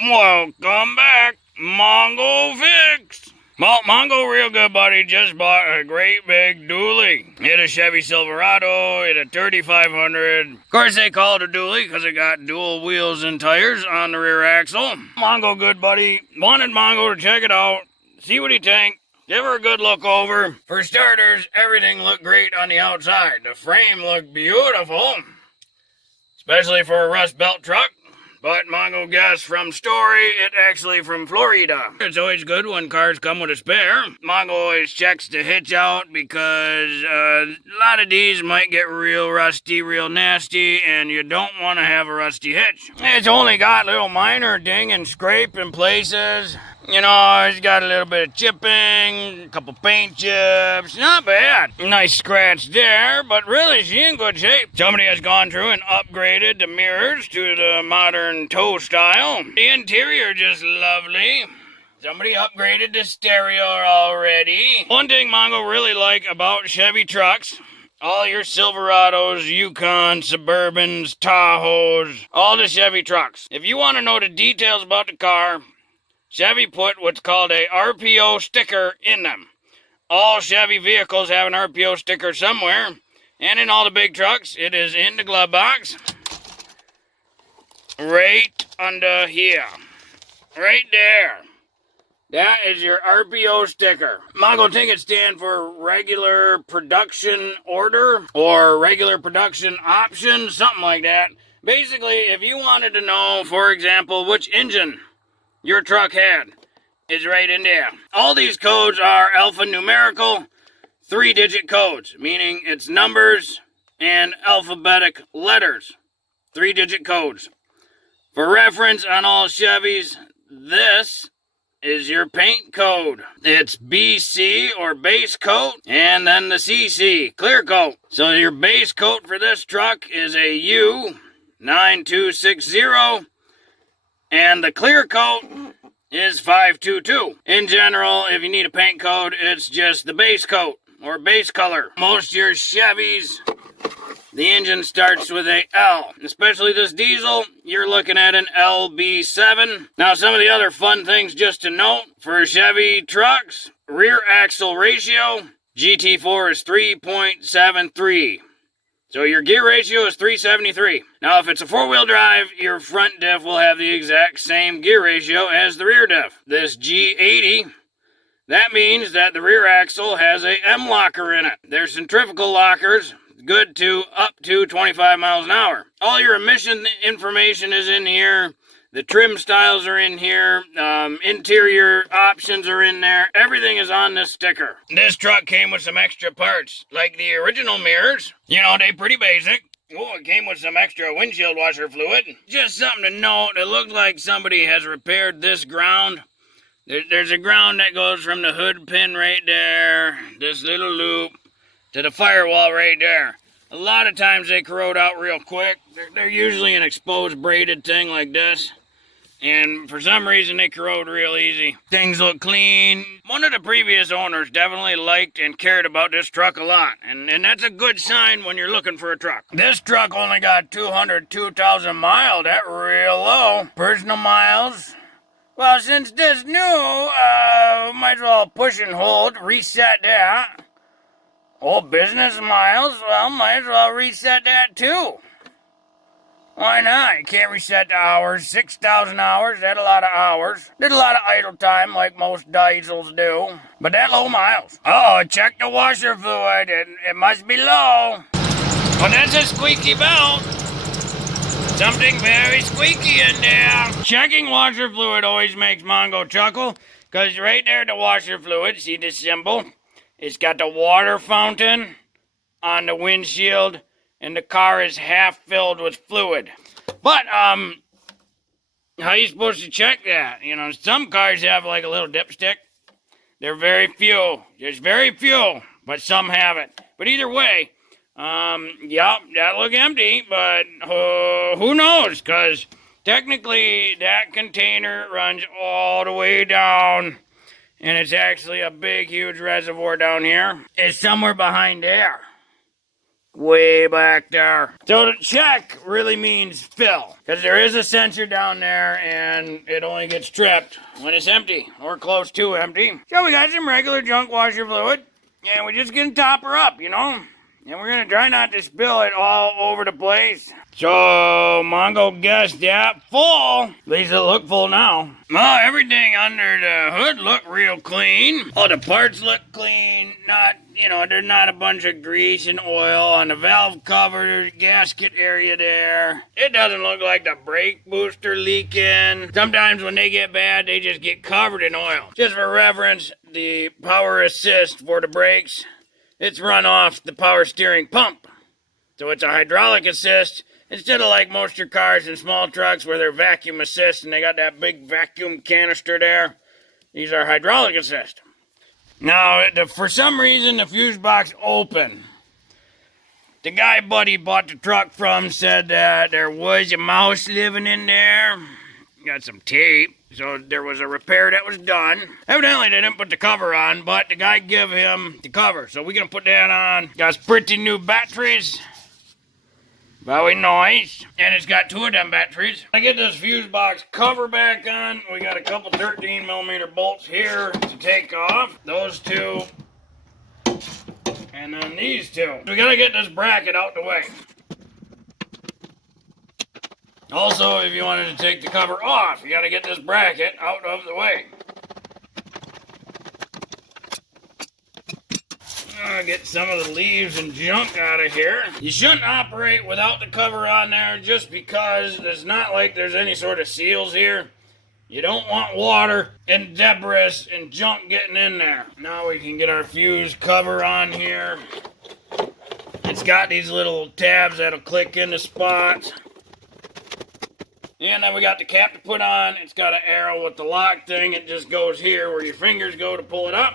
Welcome back, Mongo Fix. Well, Mongo real good, buddy. Just bought a great big dually. Hit a Chevy Silverado, hit a 3500. Of course, they call it a dually because it got dual wheels and tires on the rear axle. Mongo good, buddy. Wanted Mongo to check it out, see what he think, give her a good look over. For starters, everything looked great on the outside. The frame looked beautiful, especially for a Rust Belt truck. But Mongo guessed from story, it actually from Florida. It's always good when cars come with a spare. Mongo always checks the hitch out because a lot of these might get real rusty, real nasty, and you don't want to have a rusty hitch. It's only got little minor ding and scrape in places. You know, it's got a little bit of chipping, a couple paint chips, not bad. Nice scratch there, but really, she's in good shape. Somebody has gone through and upgraded the mirrors to the modern toe style. The interior just lovely. Somebody upgraded the stereo already. One thing Mongo really like about Chevy trucks, all your Silverados, Yukons, Suburbans, Tahoes, all the Chevy trucks. If you want to know the details about the car, Chevy put what's called a RPO sticker in them. All Chevy vehicles have an RPO sticker somewhere, and in all the big trucks, it is in the glove box, right under here, right there. That is your RPO sticker. Mongo think it stands for regular production order or regular production option, something like that. Basically, if you wanted to know, for example, which engine your truck had, is right in there. All these codes are alphanumerical 3-digit codes, meaning it's numbers and alphabetic letters. 3-digit codes. For reference on all Chevys, this is your paint code. It's BC or base coat, and then the CC, clear coat. So your base coat for this truck is a U9260. And the clear coat is 522. In general, if you need a paint code, it's just the base coat or base color. Most of your Chevys, the engine starts with a L. Especially this diesel, you're looking at an LB7. Now, some of the other fun things just to note for Chevy trucks, rear axle ratio, GT4 is 3.73. So your gear ratio is 373. Now, if it's a four-wheel drive, your front diff will have the exact same gear ratio as the rear diff. This G80, that means that the rear axle has a M-locker in it. There's centrifugal lockers, good to up to 25 miles an hour. All your emission information is in here. The trim styles are in here. Interior options are in there. Everything is on this sticker. This truck came with some extra parts, like the original mirrors. You know, they pretty basic. Oh, it came with some extra windshield washer fluid. Just something to note, it looks like somebody has repaired this ground. There's a ground that goes from the hood pin right there, this little loop, to the firewall right there. A lot of times they corrode out real quick. They're usually an exposed braided thing like this. And for some reason, they corrode real easy. Things look clean. One of the previous owners definitely liked and cared about this truck a lot. And that's a good sign when you're looking for a truck. This truck only got 202,000 miles. That's real low. Personal miles. Well, since this new, might as well push and hold, reset that. Oh, business miles, well, might as well reset that too. Why not? You can't reset the hours. 6,000 hours, that's a lot of hours. Did a lot of idle time like most diesels do. But that low miles. Uh-oh, check the washer fluid. It must be low. Well, that's a squeaky belt. Something very squeaky in there. Checking washer fluid always makes Mongo chuckle, because right there, the washer fluid, see the symbol? It's got the water fountain on the windshield, and the car is half filled with fluid. But, how are you supposed to check that? You know, some cars have like a little dipstick. They're very few. There's very few, but some have it. But either way, yep, that look empty, but who knows? Because technically that container runs all the way down, and it's actually a big, huge reservoir down here. It's somewhere behind there. way back there. So the check really means fill, because there is a sensor down there and it only gets tripped when it's empty or close to empty. So we got some regular junk washer fluid and we're just gonna top her up, you know, and we're gonna try not to spill it all over the place. So Mongo guessed, yeah, full. At least it look full now. Well, everything under the hood look real clean. All the parts look clean. Not, you know, there's not a bunch of grease and oil on the valve cover, gasket area there. It doesn't look like the brake booster leaking. Sometimes when they get bad, they just get covered in oil. Just for reference, the power assist for the brakes, it's run off the power steering pump. So it's a hydraulic assist. Instead of like most of your cars and small trucks where they're vacuum assist and they got that big vacuum canister there, these are hydraulic assist. Now, for some reason, the fuse box open. The guy Buddy bought the truck from said that there was a mouse living in there. Got some tape. So there was a repair that was done. Evidently, they didn't put the cover on, but the guy gave him the cover. So we're going to put that on. Got pretty new batteries. Very nice. And it's got 2 of them batteries. I get this fuse box cover back on. We got a couple 13mm bolts here to take off. Those 2. And then these 2. We gotta get this bracket out the way. Also, if you wanted to take the cover off, you gotta get this bracket out of the way. Get some of the leaves and junk out of here. You shouldn't operate without the cover on there just because it's not like there's any sort of seals here. You don't want water and debris and junk getting in there. Now we can get our fuse cover on here. It's got these little tabs that'll click into spots. And then we got the cap to put on. It's got an arrow with the lock thing. It just goes here where your fingers go to pull it up.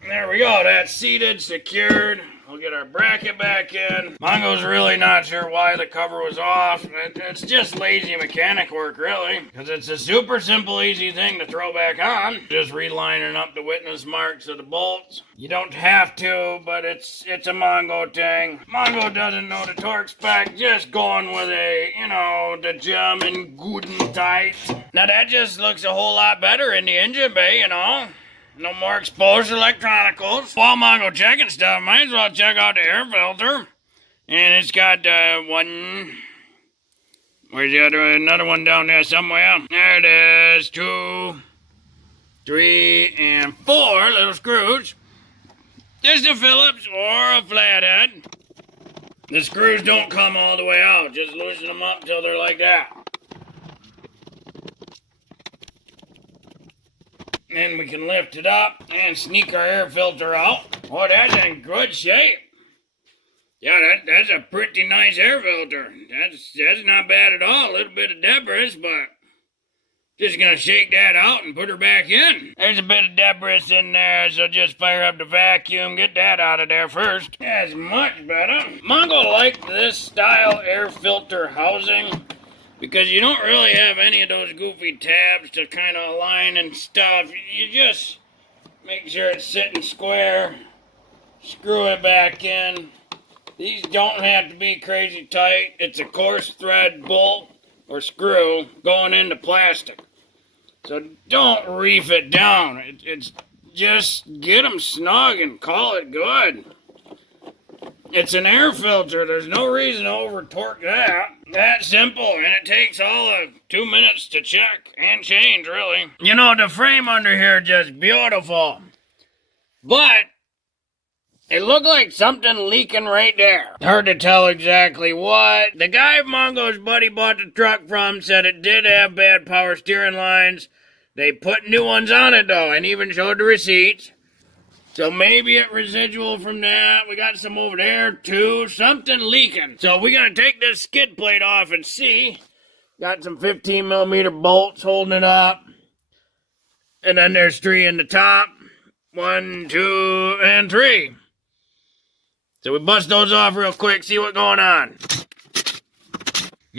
There we go, that's seated, secured. We'll get our bracket back in. Mongo's really not sure why the cover was off. It's just lazy mechanic work, really. Because it's a super simple, easy thing to throw back on. Just relining up the witness marks of the bolts. You don't have to, but it's a Mongo thing. Mongo doesn't know the torque spec, just going with the German good and tight. Now that just looks a whole lot better in the engine bay, you know. No more exposed electronicals. While Mongo checking stuff, might as well check out the air filter. And it's got one. Where's the other? Another one down there somewhere. There it is. 2, 3, and 4 little screws. Just a Phillips or a flathead. The screws don't come all the way out. Just loosen them up till they're like that. And we can lift it up and sneak our air filter out. Oh, that's in good shape. Yeah, that's a pretty nice air filter. That's not bad at all. A little bit of debris, but just gonna shake that out and put her back in. There's a bit of debris in there, so just fire up the vacuum, get that out of there first. That's much better. Mongo liked this style air filter housing because you don't really have any of those goofy tabs to kind of align and stuff. You just make sure it's sitting square, screw it back in. These don't have to be crazy tight. It's a coarse thread bolt or screw going into plastic. So don't reef it down. It's just get them snug and call it good. It's an air filter. There's no reason to over torque that. That simple, and it takes all of 2 minutes to check and change, really. You know, the frame under here is just beautiful. But it looked like something leaking right there. Hard to tell exactly what. The guy Mongo's buddy bought the truck from said it did have bad power steering lines. They put new ones on it, though, and even showed the receipts. So maybe it residual from that. We got some over there too. Something leaking. So we're going to take this skid plate off and see. Got some 15mm bolts holding it up. And then there's 3 in the top. 1, 2, and 3. So we bust those off real quick, see what's going on.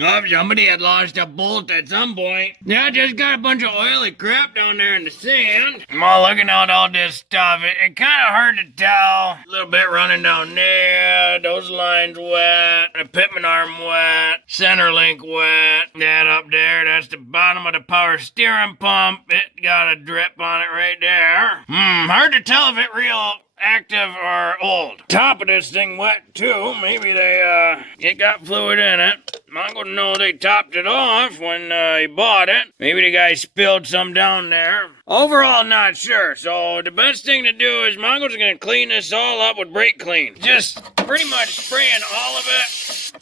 Oh, somebody had lost a bolt at some point. Yeah, just got a bunch of oily crap down there in the sand. I'm all looking at all this stuff. It kind of hard to tell. A little bit running down there. Those lines wet. The pitman arm wet. Center link wet. That up there, that's the bottom of the power steering pump. It got a drip on it right there. Hard to tell if it real active or old. Top of this thing wet too. Maybe it got fluid in it. Mongo know they topped it off when he bought it. Maybe the guy spilled some down there. Overall, not sure. So the best thing to do is Mongo's gonna clean this all up with brake clean. Just pretty much spraying all of it.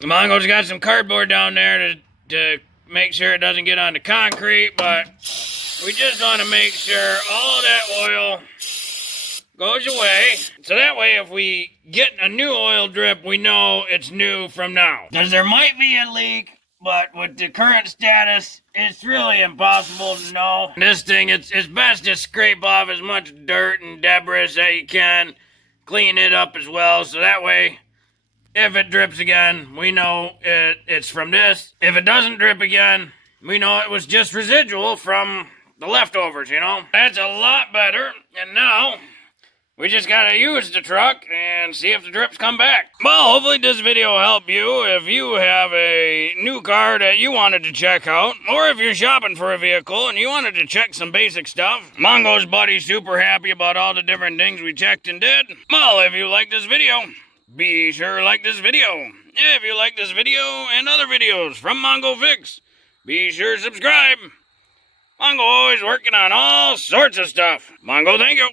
Mongo's got some cardboard down there to make sure it doesn't get on the concrete, but we just want to make sure all that oil goes away. So that way, if we get a new oil drip, we know it's new from now. Because there might be a leak, but with the current status, it's really impossible to know. This thing, it's best to scrape off as much dirt and debris as you can. Clean it up as well, so that way, if it drips again, we know it's from this. If it doesn't drip again, we know it was just residual from the leftovers, you know? That's a lot better. And now, we just gotta use the truck and see if the drips come back. Well, hopefully this video will help you if you have a new car that you wanted to check out, or if you're shopping for a vehicle and you wanted to check some basic stuff. Mongo's buddy's super happy about all the different things we checked and did. Well, if you like this video, be sure to like this video. If you like this video and other videos from Mongo Fix, be sure to subscribe. Mongo always working on all sorts of stuff. Mongo, thank you.